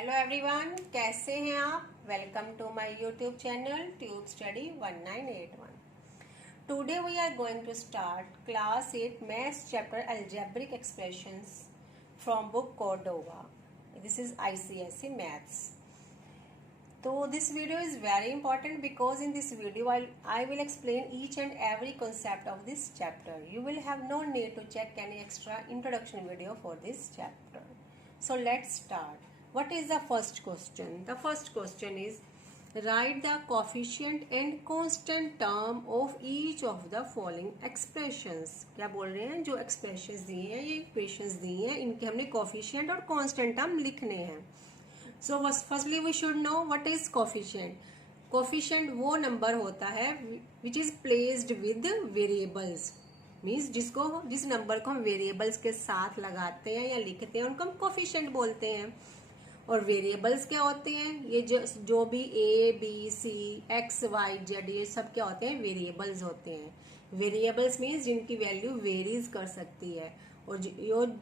Hello everyone, कैसे हैं आप। Welcome to my YouTube channel tube study 1981। Today we are going to start class 8 maths chapter algebraic expressions from book Cordova. This is ICSE maths. So this video is very important because in this video I will explain each and every concept of this chapter. You will have no need to check any extra introduction video for this chapter. So let's start. What is the first question? The first question is write the coefficient and constant term of each of the following expressions. क्या बोल रहे हैं, जो expressions दिए हैं, ये equations दी हैं, इनके हमने coefficient और constant term लिखने हैं. So firstly we should know what is coefficient. Coefficient वो नंबर होता है which is placed with variables. Means जिस नंबर को हम वेरिएबल्स के साथ लगाते हैं या लिखते हैं उनको हम कोफिशिएंट बोलते हैं. और वेरिएबल्स क्या होते हैं, ये जो भी A B C X Y Z ये सब क्या होते हैं, वेरिएबल्स होते हैं. वेरिएबल्स मीन्स जिनकी वैल्यू वेरीज कर सकती है. और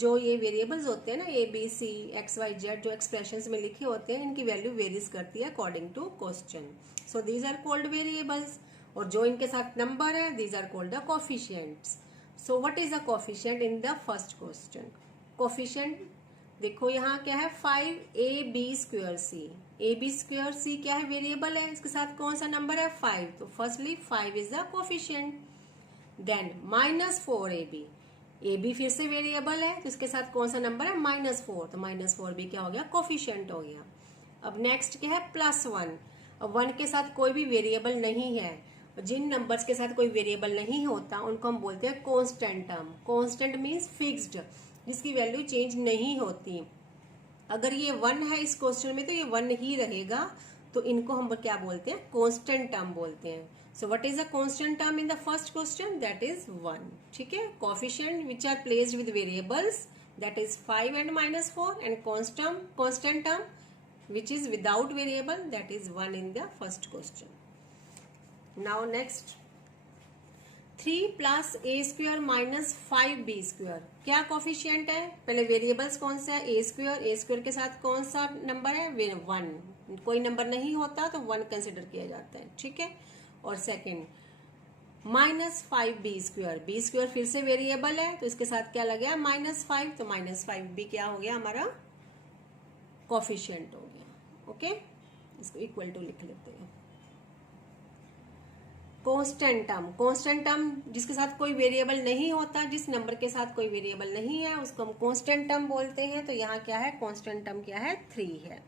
जो ये वेरिएबल्स होते हैं ना, A B C X Y Z, जो एक्सप्रेशंस में लिखे होते हैं, इनकी वैल्यू वेरीज करती है according to question. So these are called variables. और जो इनके साथ नंबर है, these are called the coefficients. So what is the coefficient in the first question. Coefficient देखो यहाँ क्या है, 5ab²c. ab²c क्या है, वेरिएबल है, इसके साथ कौन सा नंबर है, 5. तो firstly 5 is the coefficient. Then -4ab. ab फिर से वेरिएबल है, तो इसके साथ कौन सा नंबर है, -4. तो -4 भी क्या हो गया, कोफिशिएंट हो गया. अब नेक्स्ट क्या है, +1. अब 1 के साथ कोई भी वेरिएबल नहीं है. जिन नंबर्स के साथ कोई वेरिएबल नहीं होता उनको हम बोलते हैं constant term. Constant means fixed, जिसकी वैल्यू चेंज नहीं होती. अगर ये 1 है इस क्वेश्चन में तो ये 1 ही रहेगा, तो इनको हम क्या बोलते हैं, कांस्टेंट टर्म बोलते हैं. So what is the constant term in the first question, that is 1. ठीक है. Coefficient which are placed with variables, that is 5 and -4, and constant term which is without variable, that is 1 in the first question. Now next, 3 + a² - 5b². क्या coefficient है, पहले variables कौन सा है, a² के साथ कौन सा नंबर है, 1. कोई नंबर नहीं होता तो 1 कंसिडर किया जाता है. ठीक है. और सेकंड -5b². b² फिर से वेरिएबल है, तो इसके साथ क्या लग गया, -5. तो -5b क्या हो गया, हमारा कोफिशिएंट हो गया. ओके, इसको इक्वल टू लिख लेते हैं. कांस्टेंट टर्म जिसके साथ कोई वेरिएबल नहीं होता, जिस नंबर के साथ कोई वेरिएबल नहीं है उसको हम कांस्टेंट टर्म बोलते हैं. तो यहाँ क्या है, कांस्टेंट टर्म क्या है, 3 है.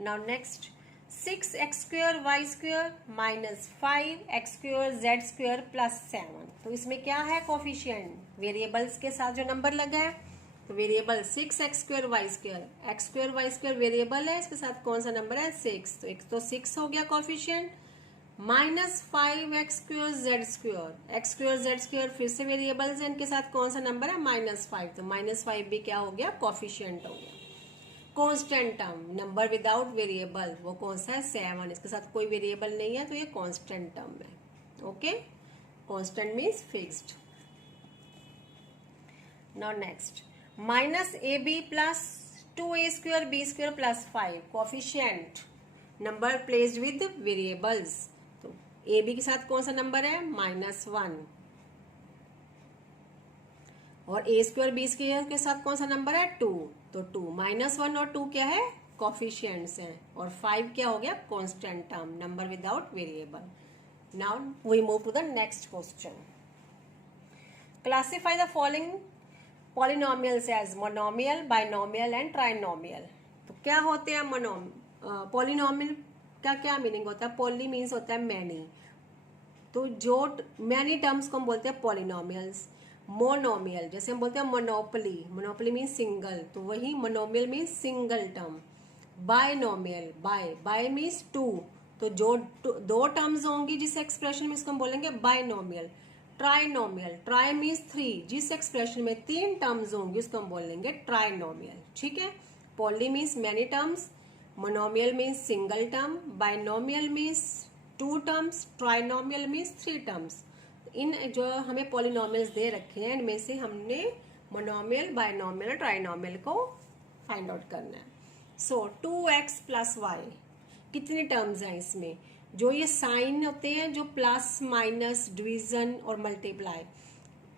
Now next, 6x² y² - 5x² z² + 7. तो इसमें क्या है, कोफिशिएंट वेरिएबल्स के साथ जो नंबर लगा है, तो variable 6x² y², x² y² variable है, इसके साथ कौन सा नंबर है, 6. तो एक तो 6 हो गया coefficient. -5x² z², x² z² फिर से वेरिएबल्स है, इनके साथ कौन सा नंबर है, -5. तो -5 भी क्या हो गया, कोफिशिएंट हो गया. Constant term number without variable, वो कौन सा है, 7. इसके साथ कोई वेरिएबल नहीं है, तो ये कांस्टेंट टर्म है. Okay, constant means fixed. Now next, -ab + 2a² b² + 5. Coefficient number placed with variables. तो ab के साथ कौन सा नंबर है, -1. और a² b² के साथ कौन सा नंबर है, 2. तो 2 -1 और 2 क्या है, कोफिशिएंट्स हैं. और 5 क्या हो गया, constant term number without variable. Now we move to the next question. Classify the following polynomials as monomial, binomial and trinomial. तो क्या होते हैं पॉलिनोमियल का क्या मीनिंग होता है, पॉली मीन्स होता है मैनी. तो जो मैनी टर्म्स को हम बोलते हैं पॉलिनोमियल्स. मोनोमियल जैसे हम बोलते हैं मोनोपोली मीन्स सिंगल, तो वही monomial means single term. Binomial, bi means 2, तो जो 2 टर्म्स होंगी जिस एक्सप्रेशन में, इसको हम बोलेंगे बाइनोमियल. ट्राइनोमियल, ट्राई मीन्स 3, जिस एक्सप्रेशन में 3 टर्म्स होंगी उसको हम बोलेंगे ट्राइनोमियल. ठीक है. Poly means many terms, monomial means single term, binomial means 2 terms, trinomial means 3 terms. इन जो हमें पॉलिनोमियल्स दे रखे हैं, इनमें से हमने मोनोमियल, बाइनोमियल और ट्राइनोमियल को फाइंड आउट करना है. सो 2x प्लस वाई, कितने टर्म्स हैं इसमें? जो ये साइन होते हैं, जो प्लस माइनस डिवीजन और मल्टीप्लाई,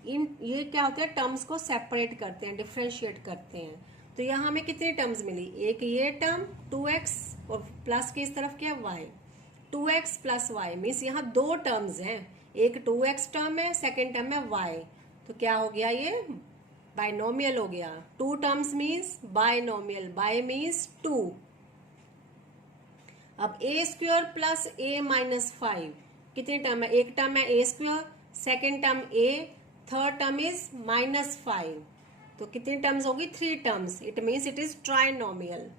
ये क्या होता है, टर्म्स को सेपरेट करते हैं, डिफ्रेंशिएट करते हैं। तो यहाँ हमें कितनी टर्म्स मिली? एक ये टर्म 2x और प्लस के इस तरफ क्या है y। 2x plus Y means यहाँ दो टर्म्स हैं, एक 2x टर्म है, सेकेंड टर्म है y। तो क्या हो गया, ये बाइनोमियल हो गया। Two terms means binomial, bi means two. अब a square plus a minus 5, कितने टर्म है? एक टर्म है a square, second term a, third term is minus 5। तो कितनी टर्म्स होगी? 3 terms. It means it is trinomial.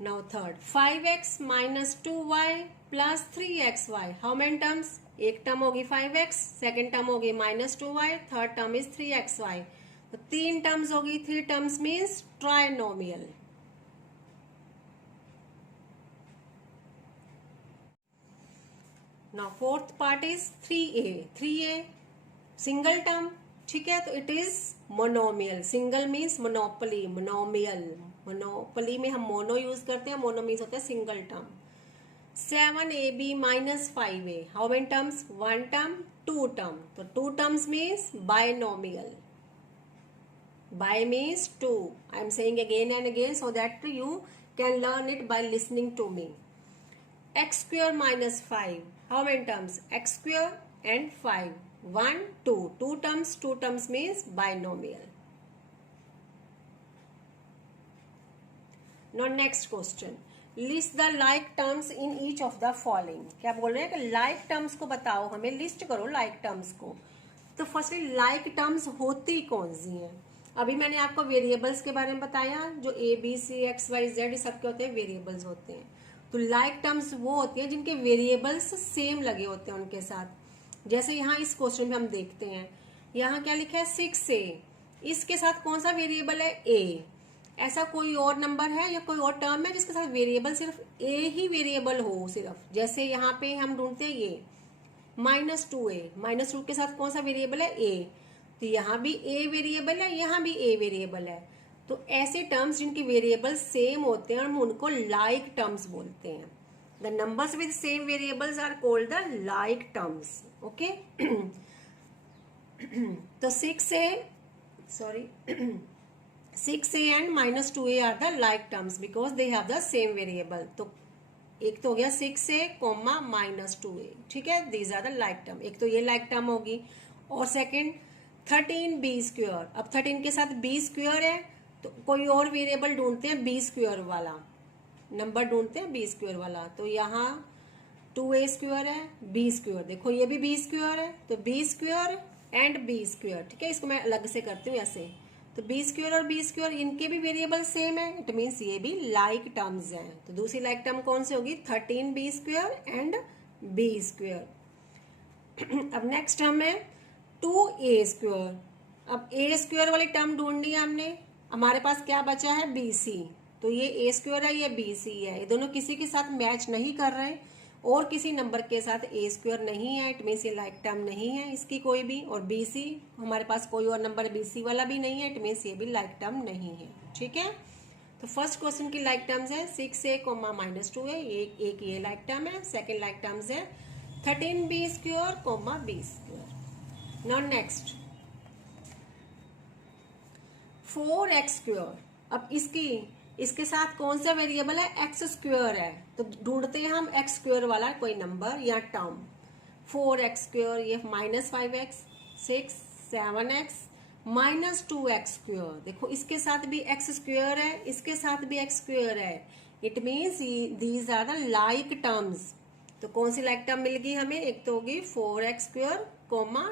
Now third, 5x minus 2y plus 3xy. How many terms? एक term होगी 5x, second term होगी minus 2y, third term is 3xy। तो 3 terms होगी, 3 terms means trinomial. Now fourth part is 3a. 3a single term, ठीक है, तो it is monomial. Single means monopoly, monomial. Monopoly में हम मोनो यूज करते हैं, मोनो मीन्स होता है single term. 7ab minus 5a, how many terms? 1 term, 2 term. तो 2 terms means binomial. Bi means 2। I am saying again and again so that you can learn it by listening to me. x square minus 5, how many terms? x square and 5, 1 2, 2 terms means binomial. Now next question, list the like terms in each of the following. क्या बोल रहे हैं कि like terms को बताओ, हमें list करो like terms को। तो फर्स्टली like terms होती कौन सी हैं? अभी मैंने आपको वेरिएबल्स के बारे में बताया, जो a b c x y z सबके होते हैं, वेरिएबल्स होते हैं। तो लाइक टर्म्स वो होती हैं जिनके वेरिएबल्स सेम लगे होते हैं उनके साथ। जैसे यहाँ इस क्वेश्चन में हम देखते हैं, यहाँ क्या लिखा है 6a, इसके साथ कौन सा वेरिएबल है? a। ऐसा कोई और नंबर है या कोई और टर्म है जिसके साथ वेरिएबल सिर्फ a ही वेरिएबल हो सिर्फ? जैसे यहाँ पे हम ढूंढते हैं ये माइनस 2a, माइनस 2 के साथ कौन सा वेरिएबल है? a। तो यहाँ भी a वेरिएबल है, यहाँ भी a वेरिएबल है। तो ऐसे टर्म्स जिनके वेरिएबल सेम होते हैं हम उनको लाइक टर्म्स बोलते हैं। The numbers with same variables are called the like terms. Okay, तो 6a and minus 2a are the like terms because they have the same variable. तो एक तो हो गया 6a कॉमा माइनस 2a, ठीक है, these are the like term. एक तो ये लाइक टर्म होगी। और सेकेंड 13b स्क्वायर, अब 13 के साथ b स्क्वायर है तो कोई और वेरिएबल ढूंढते हैं b स्क्वायर वाला, नंबर ढूंढते हैं b स्क्वायर वाला। तो यहाँ 2a स्क्वायर है, b स्क्वायर, देखो ये भी b स्क्वायर है, तो b square and b square, ठीक है, इसको मैं अलग से करती हूँ ऐसे। तो b स्क्वायर और b स्क्वायर इनके भी वेरिएबल सेम है, इट मीन्स ये भी लाइक टर्म्स हैं। तो दूसरी लाइक टर्म कौन सी होगी? 13b square and b square. अब नेक्स्ट टर्म है 2a स्क्वायर। अब a स्क्वायर वाली टर्म ढूंढनी है हमने, हमारे पास क्या बचा है? bc। तो ये a स्क्वायर है, ये bc है, ये दोनों किसी के साथ मैच नहीं कर रहे और किसी नंबर के साथ a स्क्वायर नहीं है, इट मीन्स ये लाइक टर्म नहीं है इसकी कोई भी। और bc हमारे पास कोई और नंबर bc वाला भी नहीं है, इट मीन्स ये भी लाइक टर्म नहीं है, ठीक है। तो फर्स्ट क्वेश्चन की लाइक टर्म्स है 6a कोमा माइनस 2a, एक ये लाइक टर्म है। सेकेंड लाइक टर्म्स है 13b square comma b square. Now next 4x square. अब इसके साथ कौन सा वेरिएबल है? x स्क्वायर है, तो ढूंढते हैं हम x स्क्वायर वाला कोई नंबर या टर्म। 4x स्क्वायर, ये minus 5x, 6 7x minus 2x square, देखो इसके साथ भी x स्क्वायर है, इसके साथ भी x स्क्वायर है, it means these are the like terms. तो कौन सी लाइक टर्म मिल गई हमें? एक तो होगी 4x square comma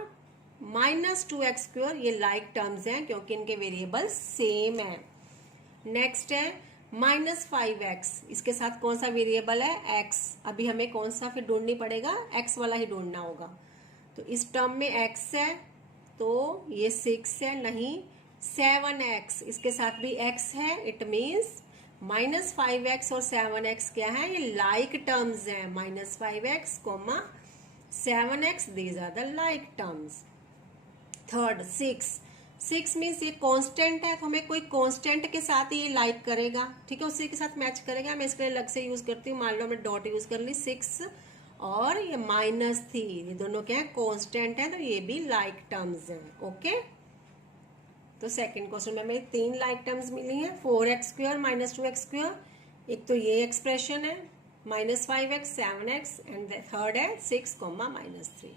minus 2x square, ये लाइक टर्म्स हैं क्योंकि इनके वेरिएबल सेम है। नेक्स्ट है माइनस 5x, इसके साथ कौन सा वेरिएबल है? x। अभी हमें कौन सा फिर ढूंढनी पड़ेगा? x वाला ही ढूंढना होगा। तो इस टर्म में x है तो ये 6 है, नहीं 7x, इसके साथ भी x है, इट मीन्स माइनस 5x और 7x क्या है? ये लाइक टर्म्स हैं। Minus 5x comma 7x, these are the like terms. Third 6 6 means ये कांस्टेंट है, तो हमें कोई कांस्टेंट के साथ ही ये लाइक करेगा, ठीक है, उसी के साथ मैच करेगा। मैं इसके लिए अलग से यूज करती हूँ, मान लो मैं डॉट यूज कर ली 6 और ये -3, ये दोनों क्या है, कांस्टेंट है, तो ये भी लाइक टर्म्स हैं। ओके, तो सेकंड क्वेश्चन में हमें 3 लाइक टर्म्स मिली हैं, 4x² - 2x²। एक तो ये एक्सप्रेशन है -5x 7x एंड थर्ड है 6, -3।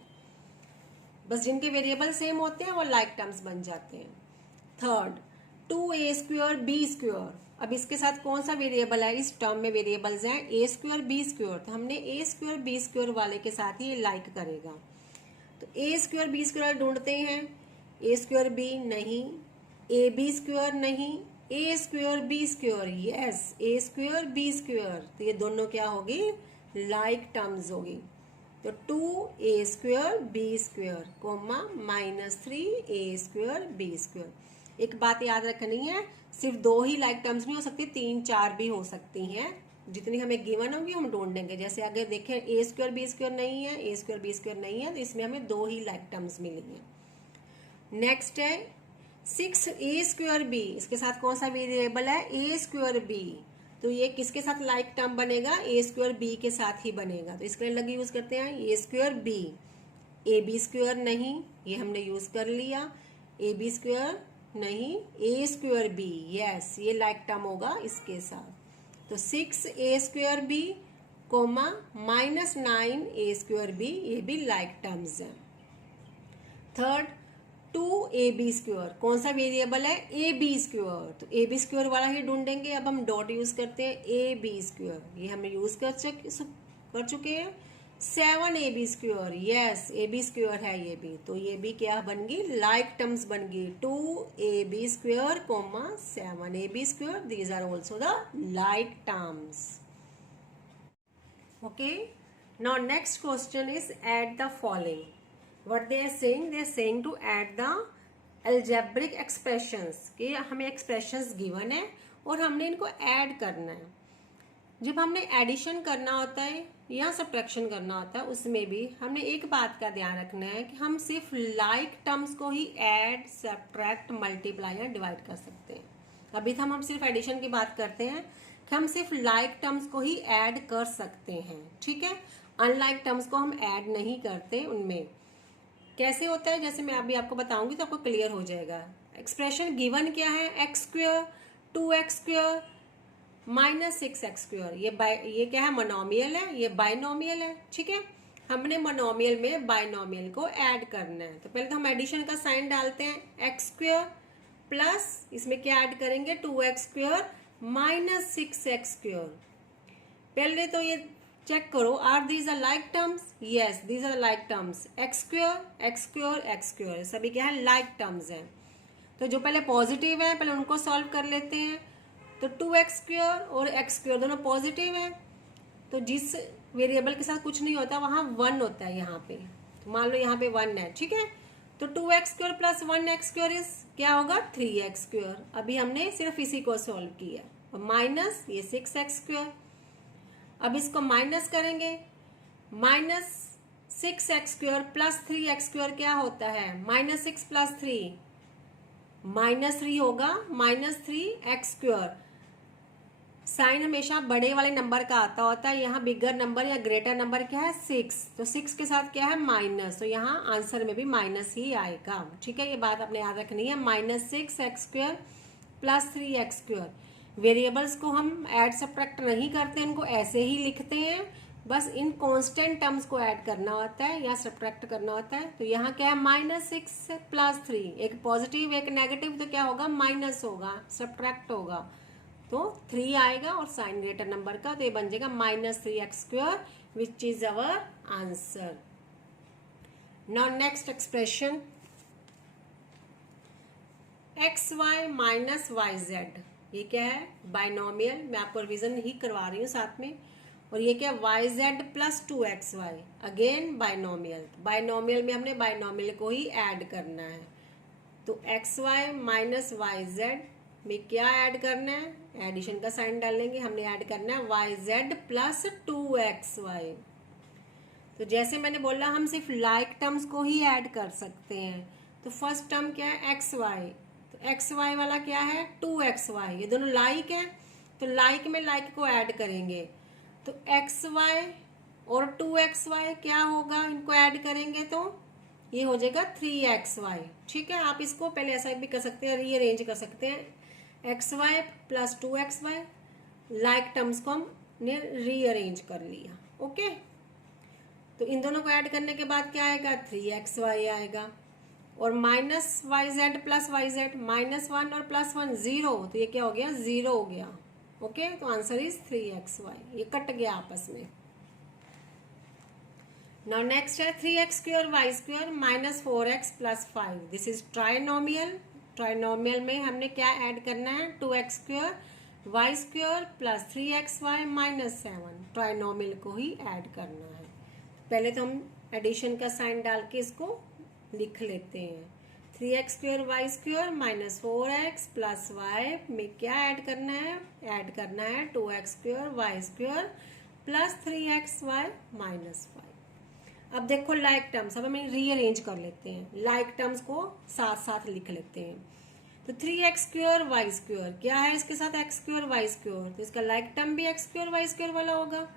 बस जिनके वेरिएबल सेम होते हैं वो लाइक टर्म्स बन जाते हैं। Third 2a² b²। अब इसके साथ कौन सा वेरिएबल है, इस टर्म में वेरिएबल्स हैं a² b², तो हमने a² b² वाले के साथ ही लाइक करेगा। तो a² b² ढूंढते हैं, a² b नहीं, ab² नहीं, a² b², yes a² b², तो ये दोनों क्या होगी, लाइक टर्म्स होगी। तो 2a² b² -3a² b²। एक बात याद रखनी है, सिर्फ 2 ही लाइक टर्म्स नहीं हो सकती, 3 4 भी हो सकती हैं, जितनी हमें गिवन होगी हम ढूंढ लेंगे। जैसे अगर देखें a² b² नहीं है, a² b² नहीं है, तो इसमें हमें 2 ही लाइक टर्म्स मिली हैं। नेक्स्ट है 6a² b, इसके साथ कौन सा वेरिएबल है, a² b, तो ये किसके साथ लाइक टर्म बनेगा, a² b के साथ ही बनेगा। तो इसके लिए अलग यूज करते हैं a² b, ab² नहीं, ये हमने यूज कर लिया, ab² नहीं, a² b, यस ये लाइक टर्म होगा इसके साथ। तो 6a² b, -9a² b, ये भी लाइक टर्म्स है। थर्ड 2ab², कौन सा वेरिएबल है, ab², तो ab² वाला ही ढूंढेंगे। अब हम डॉट यूज करते हैं ab², ये हम यूज कर चुके हैं। 7ab², यस ab² है ये भी, तो ये भी क्या बन गई, लाइक टर्म्स बन गई, 2ab², 7ab², these are also the like terms. Okay, now next question is add the following. What they are saying to add the algebraic expressions, कि हमें expressions given है और हमने इनको add करना है। जब हमने एडिशन करना होता है या सब्ट्रैक्शन करना होता है, उसमें भी हमने एक बात का ध्यान रखना है कि हम सिर्फ लाइक टर्म्स को ही ऐड, सब्ट्रैक्ट, मल्टीप्लाई या डिवाइड कर सकते हैं। अभी हम सिर्फ एडिशन की बात करते हैं कि हम सिर्फ लाइक टर्म्स को ही ऐड कर सकते हैं, ठीक है, अनलाइक टर्म्स को हम ऐड नहीं करते। उनमें कैसे होता है, जैसे मैं अभी आपको बताऊंगी तो आपको क्लियर हो जाएगा। एक्सप्रेशन गिवन क्या है, x², 2x² -6x², ये क्या है, मोनोमियल है, ये बाइनोमियल है, ठीक है। हमने मोनोमियल में बाइनोमियल को ऐड करना है, तो पहले तो हम एडिशन का साइन डालते हैं, x² प्लस इसमें क्या ऐड करेंगे, 2x² -6x²। पहले तो ये चेक करो, are these are like terms, yes these are like terms, x², सभी क्या है, लाइक टर्म्स हैं। तो जो पहले पॉजिटिव है पहले उनको सॉल्व कर लेते हैं। तो 2x² और x² दोनों पॉजिटिव हैं, तो जिस वेरिएबल के साथ कुछ नहीं होता वहां 1 होता है यहाँ पे, तो मान लो यहाँ पे 1 है, ठीक है। तो 2x² + 1x² इज क्या होगा, 3x²। अभी हमने सिर्फ इसी को सॉल्व किया, और माइनस ये 6x²। अब इसको माइनस करेंगे, -6x² + 3x² क्या होता है, -6 + 3 -3 होगा, -3x²। साइन हमेशा बड़े वाले नंबर का आता होता है, यहाँ बिगर नंबर या ग्रेटर नंबर क्या है, 6, तो 6 के साथ क्या है, माइनस, तो यहाँ आंसर में भी माइनस ही आएगा, ठीक है। ये बात आपने याद रखनी है, -6x² + 3x²। वेरिएबल्स को हम ऐड सब्ट्रैक्ट नहीं करते, इनको ऐसे ही लिखते हैं, बस इन कांस्टेंट टर्म्स को ऐड करना होता है या सब्ट्रैक्ट करना होता है। तो यहाँ क्या है, -6 + 3, एक पॉजिटिव एक नेगेटिव, तो क्या होगा, माइनस होगा, सब्ट्रैक्ट होगा, तो 3 आएगा और साइन ग्रेटर नंबर का, तो ये बन जाएगा -3x², which is our answer. Now next expression, xy - yz, ये क्या है, बाइनोमियल, मैं आपको रिवीजन ही करवा रही हूँ साथ में। और ये क्या है, yz + 2xy, again binomial. Binomial में हमने बाइनोमियल को ही ऐड करना है, तो xy - yz में क्या ऐड करना है, एडिशन का साइन डालेंगे, हमने ऐड करना है yz + 2xy। तो जैसे मैंने बोला हम सिर्फ लाइक टर्म्स को ही ऐड कर सकते हैं, तो फर्स्ट टर्म क्या है एक्स वाई, तो एक्स वाई वाला क्या है 2xy, ये दोनों लाइक है तो लाइक में लाइक को ऐड करेंगे, तो एक्स वाई और 2xy क्या होगा, इनको ऐड करेंगे तो ये हो जाएगा 3xy। ठीक है, आप इसको पहले ऐसा भी कर सकते हैं, रीअरेंज कर सकते हैं, xy plus 2xy, like terms को हमने रीअरेंज कर लिया। ओके, तो इन दोनों को ऐड करने के बाद क्या आएगा 3xy आएगा, और minus y z plus y z, -1 और +1 0, तो ये क्या हो गया 0 हो गया। ओके, तो आंसर इज 3xy, ये कट गया आपस में। नाउ नेक्स्ट है 3x² y² -4x + 5, this is trinomial. Trinomial में हमने क्या ऐड करना है 2x² y² + 3xy -7, ट्राइनोमियल को ही ऐड करना है। पहले तो हम एडिशन का साइन डाल के इसको लिख लेते हैं, 3x² y² -4x + y में क्या ऐड करना है, ऐड करना है 2x² y² + 3xy -5। अब देखो लाइक टर्म्स, अब हम रीअरेंज कर लेते हैं, लाइक टर्म्स को साथ साथ लिख लेते हैं। तो 3x² y² क्या है इसके साथ x² y², तो इसका लाइक टर्म भी x² y² वाला होगा।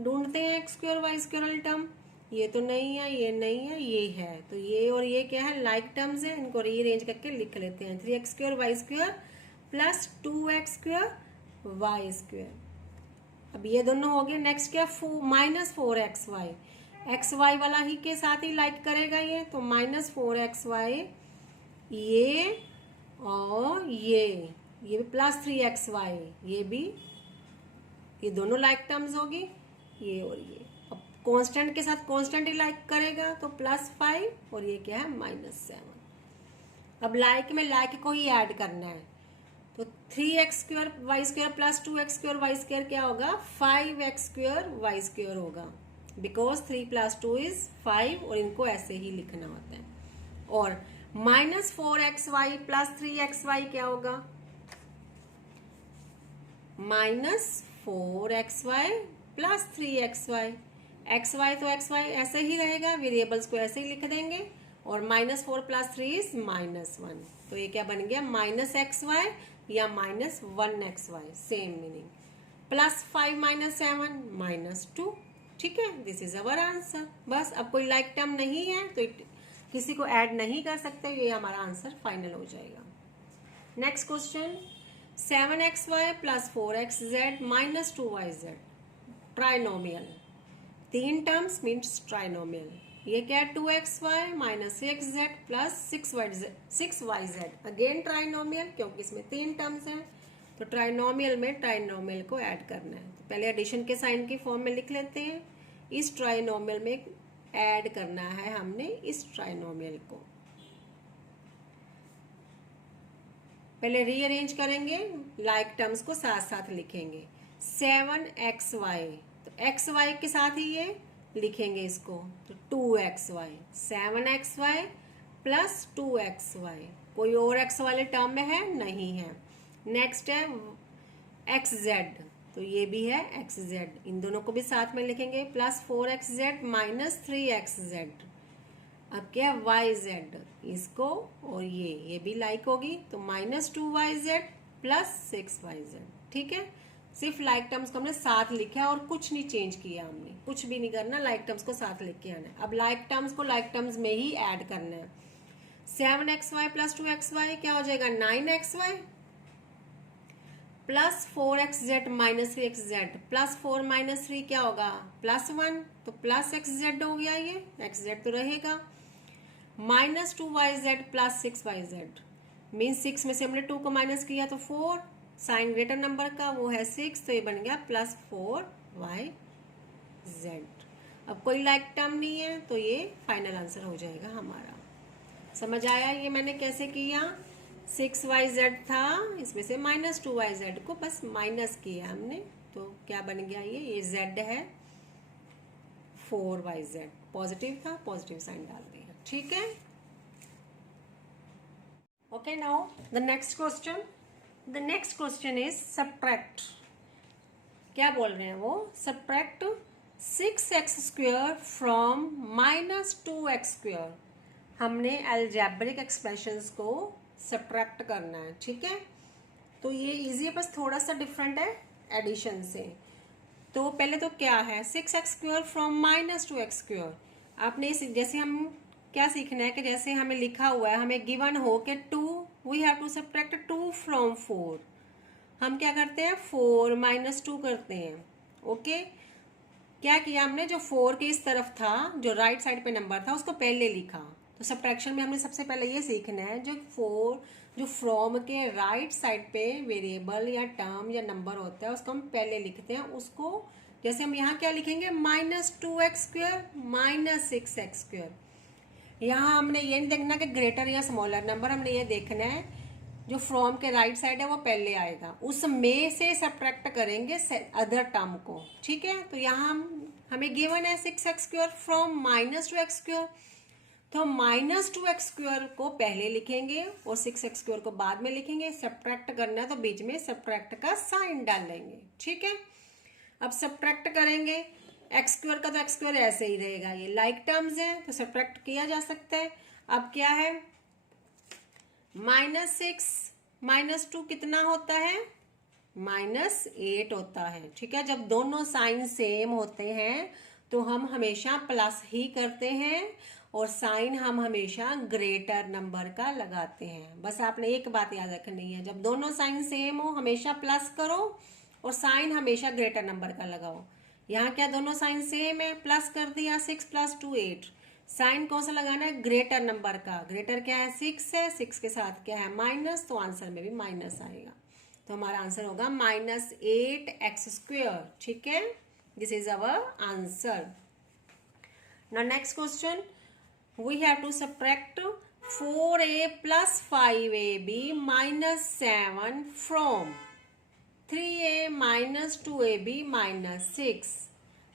ढूंढते हैं x² y² वाला टर्म, ये तो नहीं है, ये नहीं है, ये है, तो ये और ये क्या है लाइक टर्म्स है, इनको रीअरेंज करके लिख लेते हैं 3x² y² + 2x² y²। अब ये दोनों हो गए। नेक्स्ट क्या -4xy, xy वाला ही के साथ ही लाइक करेगा ये, तो -4xy ये और ये भी +3xy, ये भी, ये दोनों लाइक टर्म्स होगी, ये और ये। अब कांस्टेंट के साथ कांस्टेंट ही लाइक करेगा, तो +5 और ये क्या है -7। अब लाइक में लाइक को ही ऐड करना है, तो 3x² y² + 2x² y² क्या होगा 5x² y² होगा, बिकॉज 3 + 2 = 5, और इनको ऐसे ही लिखना होता है। और -4xy + 3xy क्या होगा -4xy + 3xy, xy तो xy ऐसे ही रहेगा, वेरिएबल्स को ऐसे ही लिख देंगे, और -4 + 3 = -1, तो ये क्या बन गया -xy या -1xy, सेम मीनिंग, +5 - 7 -2। ठीक है, दिस इज अवर आंसर। बस, अब कोई लाइक टर्म नहीं है तो किसी को ऐड नहीं कर सकते, ये हमारा आंसर फाइनल हो जाएगा। Next question 7xy + 4xz - 2yz, trinomial, 3 terms means trinomial. ये क्या है 2xy - 6z + 6yz, again trinomial, क्योंकि इसमें 3 टर्म्स हैं, तो ट्राइनोमियल में ट्राइनोमियल को ऐड करना है। तो पहले एडिशन के साइन की फॉर्म में लिख लेते हैं, इस ट्राइनोमियल में ऐड करना है हमने इस ट्राइनोमियल को। पहले रीअरेंज करेंगे, लाइक टर्म्स को साथ साथ लिखेंगे। 7xy, तो xy के साथ ही ये लिखेंगे इसको, तो 2xy, 7xy + 2xy, कोई और x वाले टर्म में है नहीं है। नेक्स्ट है xz, तो ये भी है xz, इन दोनों को भी साथ में लिखेंगे, +4xz - 3xz। अब क्या है yz, इसको और ये भी लाइक होगी, तो -2yz + 6yz। ठीक है, सिर्फ लाइक टर्म्स को हमने साथ लिखा है और कुछ नहीं चेंज किया, हमने कुछ भी नहीं करना, लाइक टर्म्स को साथ लिख के आना है। अब लाइक टर्म्स को लाइक टर्म्स में ही ऐड करना है। 7xy + 2xy क्या हो जाएगा 9xy + 4xz - 3xz, +4 - 3 क्या होगा +1, तो +xz हो गया, ये xz तो रहेगा, -2yz + 6yz, मीन्स 6 में से हमने 2 को माइनस किया तो 4, साइन ग्रेटर नंबर का वो है 6, तो ये बन गया +4yz। अब कोई लाइक टर्म नहीं है, तो ये फाइनल आंसर हो जाएगा हमारा। समझ आया ये मैंने कैसे किया, 6yz था, इसमें से -2yz को बस माइनस किया हमने, तो क्या बन गया ये z है 4yz, पॉजिटिव था, पॉजिटिव साइन डाल दिया। ठीक है, okay. Now the next question is subtract. क्या बोल रहे हैं वो, सब्ट्रैक्ट 6x² फ्रॉम -2x²। हमने अलजेब्रिक एक्सप्रेशंस को सब्ट्रैक्ट करना है, ठीक है। तो ये इजी है, बस थोड़ा सा डिफरेंट है एडिशन से। तो पहले तो क्या है 6x² फ्रॉम -2x²। आपने जैसे हम क्या सीखना है कि जैसे हमें लिखा हुआ है, हमें गिवन हो कि 2 we have to subtract 2 from 4। हम क्या करते हैं 4 - 2 करते हैं। ओके, क्या किया हमने, जो 4 के इस तरफ था, जो राइट साइड पे नंबर था, उसको पहले लिखा। तो सब्ट्रैक्शन में हमने सबसे पहले ये सीखना है, जो फ्रॉम के राइट साइड पे वेरिएबल या टर्म या नंबर होता है उसको हम पहले लिखते हैं। उसको जैसे हम यहाँ क्या लिखेंगे -2x² - 6x²। यहाँ हमने ये नहीं देखना कि ग्रेटर या स्मॉलर नंबर, हमने ये देखना है जो फ्रॉम के राइट साइड है वो पहले आएगा, उसमें से सब्ट्रैक्ट करेंगे अदर टर्म को, ठीक है। तो यहाँ हमें गिवन है 6x² फ्रॉम -2x²। तो -2x² को पहले लिखेंगे और 6x² को बाद में लिखेंगे। सब्ट्रैक्ट करना है तो बीच में सब्ट्रैक्ट का साइन डालेंगे, ठीक है। अब सब्ट्रैक्ट करेंगे, x² का तो x² ऐसे ही रहेगा, ये लाइक टर्म्स है तो सब्ट्रैक्ट किया जा सकता है। अब क्या है -6 - 2 कितना होता है -8 होता है, ठीक है। जब दोनों साइन सेम होते हैं तो हम हमेशा प्लस ही करते हैं और साइन हम हमेशा ग्रेटर नंबर का लगाते हैं। बस आपने एक बात याद रखनी है, जब दोनों साइन सेम हो हमेशा प्लस करो और साइन हमेशा ग्रेटर नंबर का लगाओ। यहाँ क्या दोनों साइन सेम है, प्लस कर दिया, 6 + 2 8। साइन कौन सा लगाना है, ग्रेटर नंबर का। ग्रेटर क्या है 6 है, 6 के साथ क्या है माइनस, तो आंसर में भी माइनस आएगा। तो हमारा आंसर होगा -8x², ठीक है। This is our answer. Now next question, we have to subtract 4a + 5ab - 7 from 3a - 2ab - 6।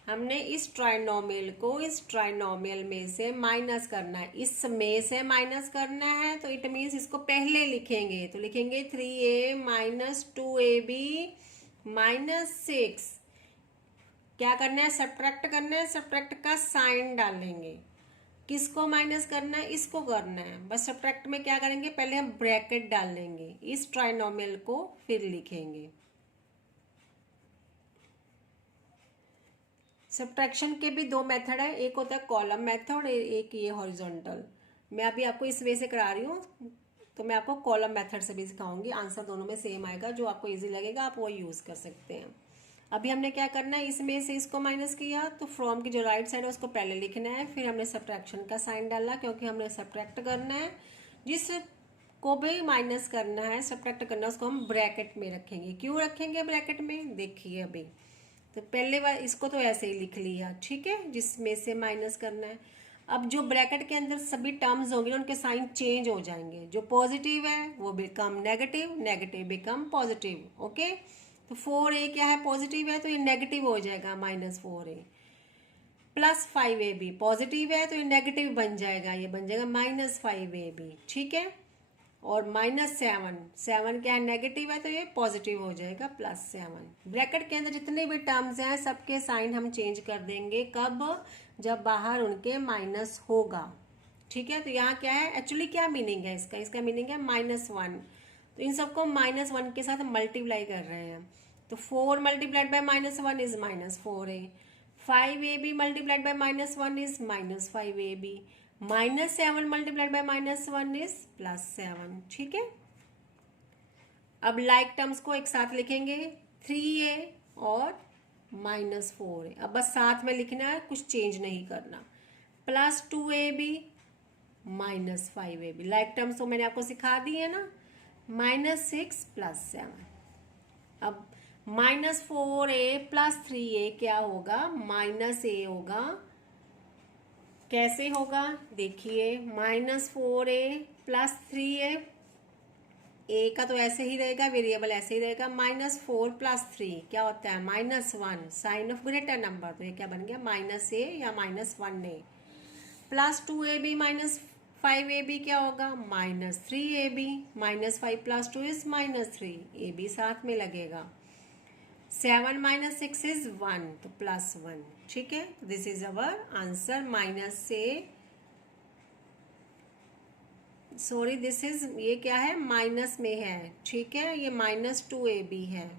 हमने इस ट्राइनोमियल को इस ट्राइनोमियल में से माइनस करना है, इसमें से माइनस करना है, तो इट मीन्स इसको पहले लिखेंगे। तो लिखेंगे 3a - 2ab - 6। क्या करना है सब्ट्रैक्ट करना है, सब्ट्रैक्ट का साइन डालेंगे। किसको माइनस करना है, इसको करना है। बस सब्ट्रैक्ट में क्या करेंगे, पहले हम ब्रैकेट डालेंगे, इस ट्राइनोमियल को फिर लिखेंगे। सब्ट्रैक्शन के भी दो मेथड है, एक होता है कॉलम मेथड, एक ये हॉरिजॉन्टल। मैं अभी आपको इस वे से करा रही हूँ, तो मैं आपको कॉलम मेथड से भी सिखाऊंगी। आंसर दोनों में सेम आएगा, जो आपको इजी लगेगा आप वो यूज़ कर सकते हैं। अभी हमने क्या करना है, इसमें से इसको माइनस किया तो फ्रॉम की जो राइट साइड है उसको पहले लिखना है, फिर हमने सब्ट्रैक्शन का साइन डाला क्योंकि हमने सब्ट्रैक्ट करना है। जिस को भी माइनस करना है, सब्ट्रैक्ट करना है, उसको हम ब्रैकेट में रखेंगे। क्यों रखेंगे ब्रैकेट में, देखिए अभी। तो पहले बार इसको तो ऐसे ही लिख लिया, ठीक है, जिसमें से माइनस करना है। अब जो ब्रैकेट के अंदर सभी टर्म्स होंगे उनके साइन चेंज हो जाएंगे। जो पॉजिटिव है वो become negative, negative become positive. Okay, तो 4a क्या है पॉजिटिव है तो ये नेगेटिव हो जाएगा -4a। प्लस 5ab पॉजिटिव है तो ये नेगेटिव बन जाएगा, ये बन जाएगा -5ab, ठीक है। और -7 क्या है नेगेटिव है तो ये पॉजिटिव हो जाएगा +7। ब्रैकेट के अंदर जितने भी टर्म्स हैं सबके साइन हम चेंज कर देंगे, कब, जब बाहर उनके माइनस होगा, ठीक है। तो यहाँ क्या है एक्चुअली क्या मीनिंग है इसका, इसका मीनिंग है -1। तो इन सबको -1 के साथ मल्टीप्लाई कर रहे हैं। तो 4 × -1 is -4a, 5ab multiplied by -1 is -5ab, -7 multiplied by -1 is +7, ठीक है। अब लाइक टर्म्स को एक साथ लिखेंगे, 3a और -4a। अब बस साथ में लिखना है, कुछ चेंज नहीं करना। +2ab -5ab, लाइक टर्म्स तो मैंने आपको सिखा दी है ना, -6 +7। अब -4a + 3a क्या होगा, -a होगा। कैसे होगा देखिए, -4a + 3a, a का तो ऐसे ही रहेगा, वेरिएबल ऐसे ही रहेगा। -4 + 3 क्या होता है -1, साइन ऑफ ग्रेटर नंबर, तो ये क्या बन गया -a या -1a। +2ab -5ab क्या होगा -3ab, -5 + 2 इज -3, ab साथ में लगेगा। 7 - 6 इज 1, तो +1, ठीक है। This is our answer, -a sorry this is, ये क्या है, माइनस में है, ठीक है, ये -2ab है,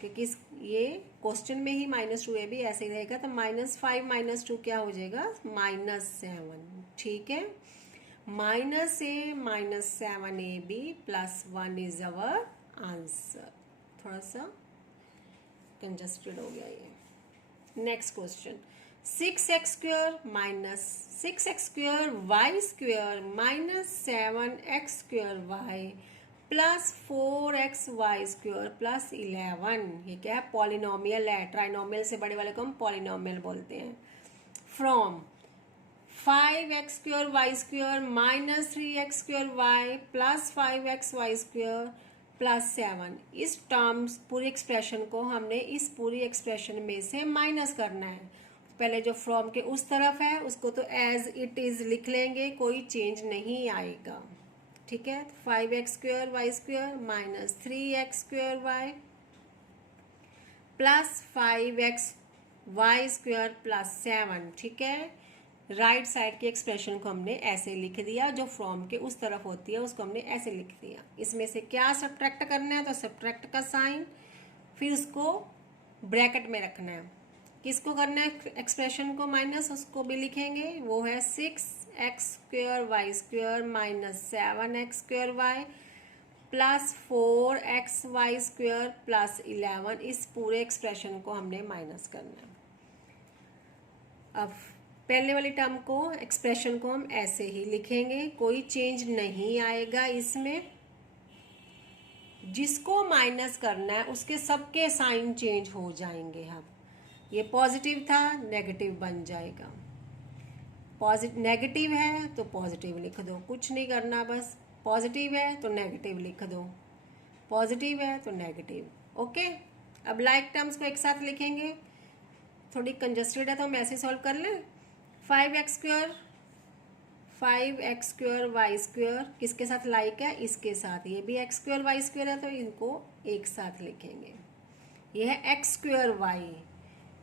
क्योंकि ये क्वेश्चन में ही -2ab ऐसे ही रहेगा, तो -5 -2 क्या हो जाएगा, -7, ठीक है। -a -7ab +1 is our answer. थोड़ा सा कंजस्टेड हो गया ये। Next question, 6x² -6x² y² -7x² y +4xy² +11, ये क्या है, पॉलिनोमियल है, ट्राइनोमियल से बड़े वाले को हम पॉलिनोमियल बोलते हैं। From 5x² y² -3x² y +5xy² +7, इस टर्म्स पूरी एक्सप्रेशन को हमने इस पूरी एक्सप्रेशन में से माइनस करना है। पहले जो फ्रॉम के उस तरफ है उसको तो एज इट इज लिख लेंगे, कोई चेंज नहीं आएगा, ठीक है। 5x² y² -3x² y +5xy² +7, ठीक है। राइट साइड की एक्सप्रेशन को हमने ऐसे लिख दिया, जो फ्रॉम के उस तरफ होती है उसको हमने ऐसे लिख दिया। इसमें से क्या सब्ट्रैक्ट करना है, तो सब्ट्रैक्ट का साइन, फिर उसको ब्रैकेट में रखना है। किसको करना है, एक्सप्रेशन को माइनस, उसको भी लिखेंगे, वो है 6x² y² -7x² y +4xy² +11, इस पूरे एक्सप्रेशन को हमने माइनस करना है। अब पहले वाली टर्म को, एक्सप्रेशन को हम ऐसे ही लिखेंगे, कोई चेंज नहीं आएगा इसमें। जिसको माइनस करना है उसके सबके साइन चेंज हो जाएंगे। हम ये पॉजिटिव था, नेगेटिव बन जाएगा, नेगेटिव है तो पॉजिटिव लिख दो, कुछ नहीं करना, बस पॉजिटिव है तो नेगेटिव लिख दो, पॉजिटिव है तो नेगेटिव, ओके। अब लाइक टर्म्स को एक साथ लिखेंगे, थोड़ी कंजस्टेड है तो हम ऐसे सॉल्व कर लें। 5x² y² किसके साथ लाइक है, इसके साथ, ये भी x² y² है तो इनको एक साथ लिखेंगे। ये है x² y,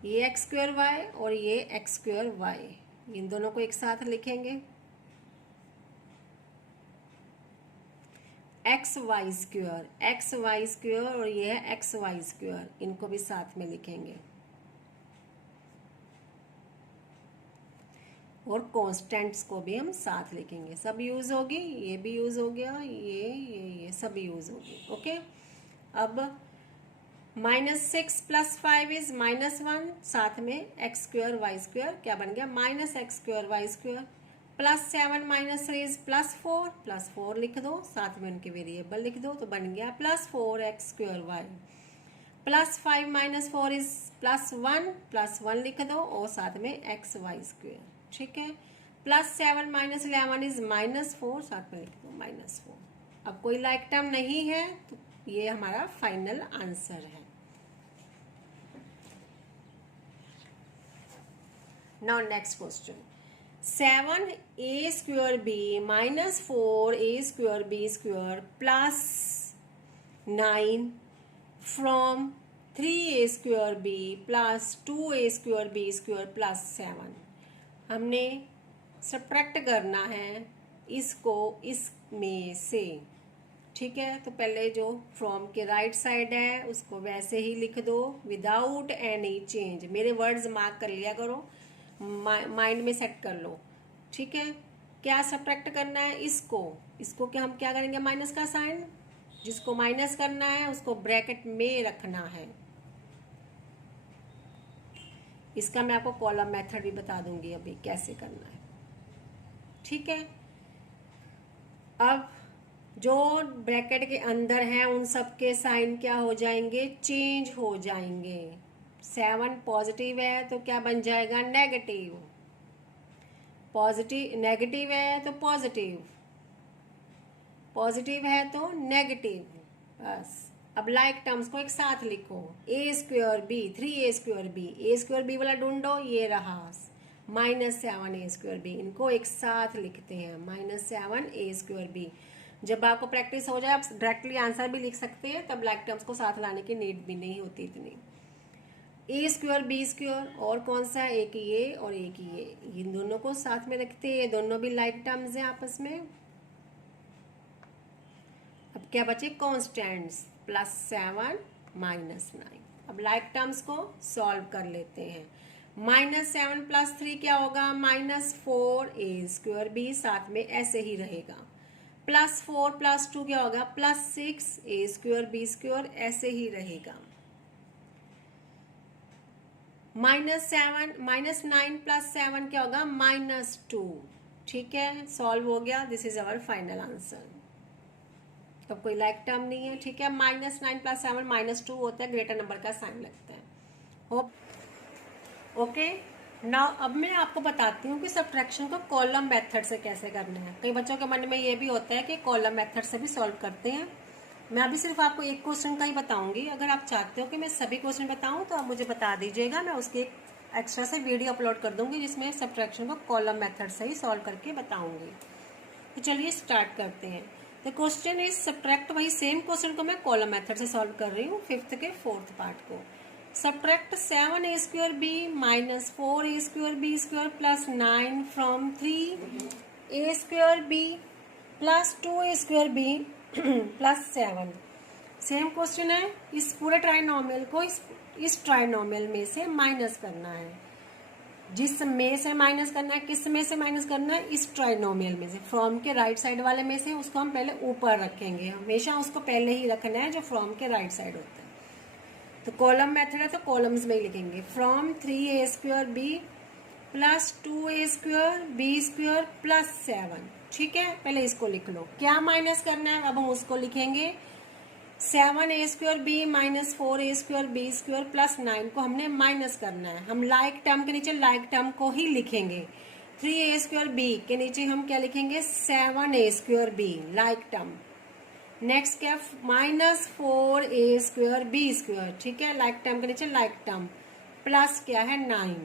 ये x² y और ये x² y, इन दोनों को एक साथ लिखेंगे। xy² और ये है xy², इनको भी साथ में लिखेंगे। और कॉन्स्टेंट्स को भी हम साथ लिखेंगे, सब यूज होगी, ये भी यूज हो गया, ये सब यूज होगी, ओके। अब -6 + 5 इज -1, साथ में x² y² क्या बन गया, -x² y² +7 -3 इज +4, +4 लिख दो, साथ में उनके वेरिएबल लिख दो, तो बन गया +4x² y +5 - 4 इज +1, +1 लिख दो और साथ में xy², ठीक है। +7 - 11 इज -4, साथ में लिख दो -4। अब कोई लाइक टर्म नहीं है तो ये हमारा फाइनल आंसर है। Now next question, 7a² b -4a² b² +9 from 3a² b +2a² b² +7, हमने सब्ट्रैक्ट करना है इसको इसमें से, ठीक है। तो पहले जो फ्रॉम के राइट साइड है उसको वैसे ही लिख दो विदाउट एनी चेंज, मेरे वर्ड्स मार्क कर लिया करो, माइंड में सेट कर लो, ठीक है। क्या सब्ट्रैक्ट करना है, इसको क्या हम क्या करेंगे, माइनस का साइन, जिसको माइनस करना है उसको ब्रैकेट में रखना है। इसका मैं आपको कॉलम मेथड भी बता दूंगी अभी कैसे करना है, ठीक है। अब जो ब्रैकेट के अंदर है उन सब के साइन क्या हो जाएंगे, चेंज हो जाएंगे। 7 पॉजिटिव है तो क्या बन जाएगा, नेगेटिव, पॉजिटिव नेगेटिव है तो पॉजिटिव, पॉजिटिव है तो नेगेटिव, बस। अब लाइक टर्म्स को एक साथ लिखो, a² b 3a² b वाला ढूंढो, ये रहा -7a² b, इनको एक साथ लिखते हैं -7a² b। जब आपको प्रैक्टिस हो जाए आप डायरेक्टली आंसर भी लिख सकते हैं, तब लाइक टर्म्स को साथ लाने की नीड भी नहीं होती इतनी। ए स्क्वायर बी स्क्वायर, और कौन सा है, एक ये और एक ये, इन दोनों को साथ में रखते हैं, ये दोनों भी लाइक टर्म्स हैं आपस में। अब क्या बचे, कॉन्स्टेंट्स, +7 -9। अब लाइक टर्म्स को सॉल्व कर लेते हैं। -7 + 3 क्या होगा, -4 A² B, साथ में ऐसे ही रहेगा। +4 + 2 क्या होगा, +6 A² B², ऐसे ही रहेगा। -9 + 7 क्या होगा, -2। ठीक है, सॉल्व हो गया। This is our final answer. अब कोई लाइक टर्म नहीं है। ठीक है, -9 + 7 -2 होता है, ग्रेटर नंबर का साइन लगता है। Hope okay. नाउ अब मैं आपको बताती हूँ कि सब्ट्रैक्शन को कॉलम मेथड से कैसे करना है। कई बच्चों के मन में ये भी होता है कि कॉलम मेथड से भी सॉल्व करते हैं। मैं अभी सिर्फ आपको एक क्वेश्चन का ही बताऊंगी। अगर आप चाहते हो कि मैं सभी क्वेश्चन बताऊं तो आप मुझे बता दीजिएगा, मैं उसकी एक एक्स्ट्रा से वीडियो अपलोड कर दूंगी जिसमें सब्ट्रैक्शन को कॉलम मेथड से ही सॉल्व करके बताऊंगी। तो चलिए स्टार्ट करते हैं। द क्वेश्चन इज सब्ट्रैक्ट, वही सेम क्वेश्चन को मैं कॉलम मेथड से सॉल्व कर रही हूँ, 5th के 4th पार्ट को। Subtract 7A² B -4A² B² +9 from 3A² B +2A² B +7। Same question है। इस पूरे ट्राइनोमियल को इस ट्राइनोमियल में से माइनस करना है। जिस में से माइनस करना है, किस में से माइनस करना है, इस ट्राइनोमियल में से। फ्रॉम के राइट साइड वाले में से उसको हम पहले ऊपर रखेंगे, हमेशा उसको पहले ही रखना है जो फ्रॉम के राइट साइड होता है। तो कॉलम मेथड है तो कॉलम्स में ही लिखेंगे। From 3A² B +2A² B² +7। ठीक है, पहले इसको लिख लो। क्या माइनस करना है, अब हम उसको लिखेंगे। 7A² B -4A² B² +9 को हमने माइनस करना है। हम लाइक टर्म के नीचे लाइक टर्म को ही लिखेंगे। 3A² B के नीचे हम क्या लिखेंगे, 7A² B like term. Next क्या, -4A² B²। ठीक है, लाइक टर्म के नीचे लाइक टर्म, प्लस क्या है 9।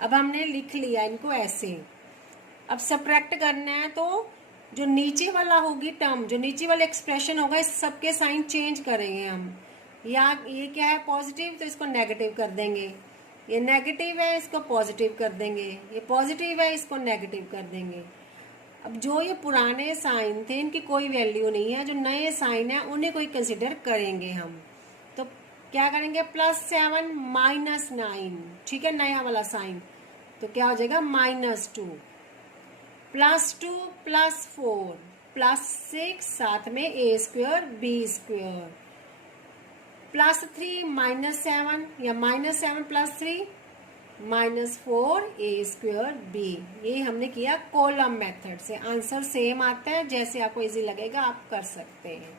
अब हमने लिख लिया इनको ऐसे। अब सब्ट्रैक्ट करना है तो जो नीचे वाला होगी टर्म, जो नीचे वाला एक्सप्रेशन होगा, इस सबके साइन चेंज करेंगे हम। या ये क्या है पॉजिटिव, तो इसको नेगेटिव कर देंगे। ये नेगेटिव है, इसको पॉजिटिव कर देंगे। ये पॉजिटिव है, इसको नेगेटिव कर देंगे। अब जो ये पुराने साइन थे इनकी कोई वैल्यू नहीं है, जो नए साइन है उन्हें कोई कंसिडर करेंगे हम। तो क्या करेंगे, +7 -9। ठीक है, नया वाला साइन, तो क्या हो जाएगा -2 +2 +4 +6, साथ में A² B² +3 -7 या -7 +3 -4A² B। ये हमने किया कॉलम मेथड से। आंसर सेम आता है, जैसे आपको इजी लगेगा आप कर सकते हैं।